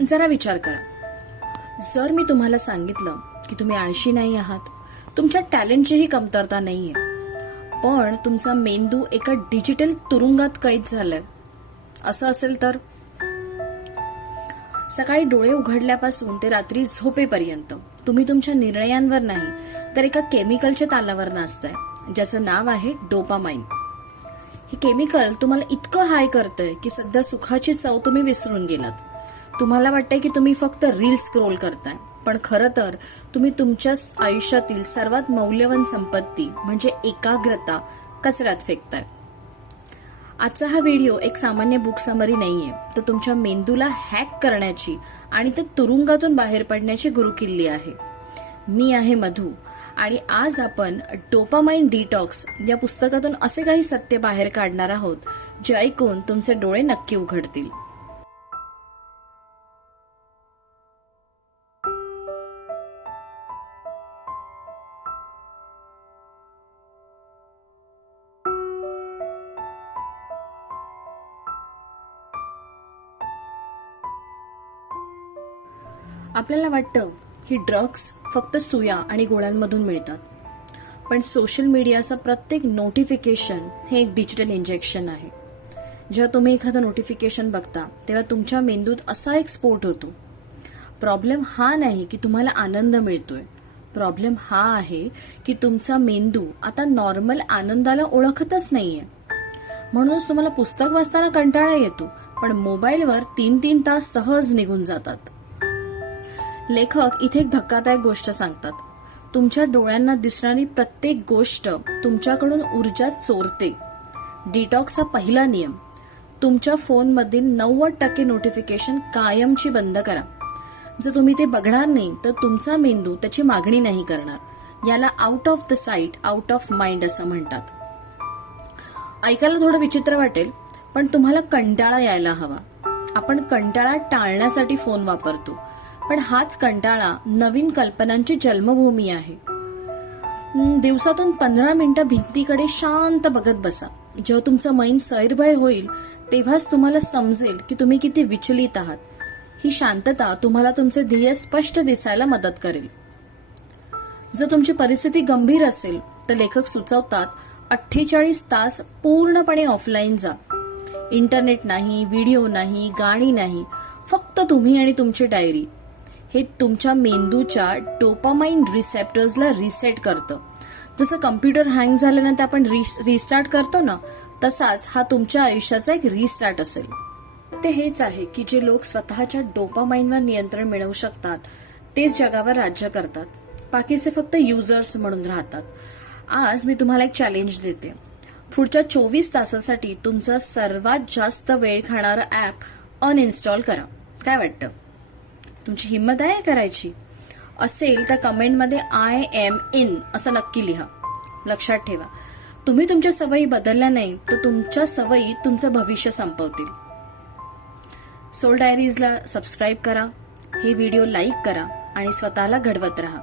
जरा विचार करा, जर मी तुम्हाला सांगितलं की तुम्ही आळशी नाही आहात, तुमच्या टॅलेंटचीही कमतरता नाहीये, पण तुमचा मेंदू एका डिजिटल तुरुंगात कैद झालाय, असं असेल तर? सकाळी डोळे उघडल्यापासून ते रात्री झोपेपर्यंत तुम्ही तुमच्या निर्णयांवर नाही तर एका केमिकलच्या तालावर नाचताय, ज्याचं नाव आहे डोपामाइन. हे केमिकल तुम्हाला इतकं हाय करतंय की सध्या सुखाची चव तुम्ही विसरून गेलात. तुम्हाला वाटतंय की तुम्ही फक्त रील स्क्रोल करताय, पण खरं तर तुम्ही तुमच्या आयुष्यातील सर्वात मौल्यवान संपत्ती म्हणजे एकाग्रता कचऱ्यात फेकताय. आजचा हा व्हिडिओ एक सामान्य बुक समरी नाहीये, तो तुमच्या मेंदूला हॅक करण्याची आणि त्या तुरुंगातून बाहेर पडण्याची गुरुकिल्ली आहे. मी आहे मधू आणि आज आपण डोपामाइन डिटॉक्स या पुस्तकातून असे काही सत्य बाहेर काढणार आहोत जे ऐकून तुमचे डोळे नक्की उघडतील. आपल्याला वाटतं की ड्रग्ज फक्त सुया आणि गोळ्यांमधून मिळतात, पण सोशल मीडियाचं प्रत्येक नोटिफिकेशन हे एक डिजिटल इंजेक्शन आहे. जेव्हा तुम्ही एखादं नोटिफिकेशन बघता तेव्हा तुमच्या मेंदूत असा एक स्फोट होतो. प्रॉब्लेम हा नाही की तुम्हाला आनंद मिळतोय, प्रॉब्लेम हा आहे की तुमचा मेंदू आता नॉर्मल आनंदाला ओळखतच नाहीये. म्हणूनच तुम्हाला पुस्तक वाचताना कंटाळा येतो, पण मोबाईलवर 3-3 तास सहज निघून जातात. लेखक इथे एक धक्कादायक गोष्ट सांगतात. तुमच्या डोळ्यांना दिसणारी प्रत्येक गोष्ट तुमच्याकडून ऊर्जा चोरते. डिटॉक्सचा पहिला नियम, तुमच्या फोनमधील 90% नोटिफिकेशन कायमची बंद करा. जर तुम्ही ते बघणार नाही तर तुमचा मेंदू त्याची मागणी नाही करणार. याला out of the sight out of mind असं म्हणतात. ऐकायला थोडं विचित्र वाटेल, पण तुम्हाला कंटाळा यायला हवा. आपण कंटाळा टाळण्यासाठी फोन वापरतो, पण हाच कंटाळा नवीन कल्पनांची जन्मभूमी आहे. दिवसातून 15 मिनिटं भिंतीकडे शांत बघत बसा. जेव्हा तुमचं मन सैरभैर होईल तेव्हाच तुम्हाला समजेल की तुम्ही किती विचलित आहात. ही शांतता तुम्हाला तुमचे ध्येय स्पष्ट दिसायला मदत करेल. जर तुमची परिस्थिती गंभीर असेल तर लेखक सुचवतात 48 तास पूर्णपणे ऑफलाईन जा. इंटरनेट नाही, व्हिडिओ नाही, गाणी नाही, फक्त तुम्ही आणि तुमची डायरी. हे तुमच्या मेंदूच्या डोपामाइन रिसेप्टर्सला रिसेट करतं. जसं कम्प्युटर हँग झाल्यानंतर आपण रिस्टार्ट करतो ना, तसाच हा तुमच्या आयुष्याचा एक रिस्टार्ट असेल. ते हेच आहे की जे लोक स्वतःच्या डोपामाइनवर नियंत्रण मिळवू शकतात तेच जगावर राज्य करतात, बाकीचे फक्त युजर्स म्हणून राहतात. आज मी तुम्हाला एक चॅलेंज देते. पुढच्या 24 तासासाठी तुमचा सर्वात जास्त वेळ खाणारं ऍप अनइन्स्टॉल करा. काय वाटतं? तुमची हिंमत आहे करायची? असेल तर कमेंटमध्ये आय एम इन असं नक्की लिहा. लक्षात ठेवा, तुम्ही तुमच्या सवयी बदलल्या नाही तर तुमच्या सवयी तुमचं भविष्य संपवतील. सोल डायरीजला सबस्क्राईब करा, हे व्हिडिओ लाईक करा आणि स्वतःला घडवत राहा.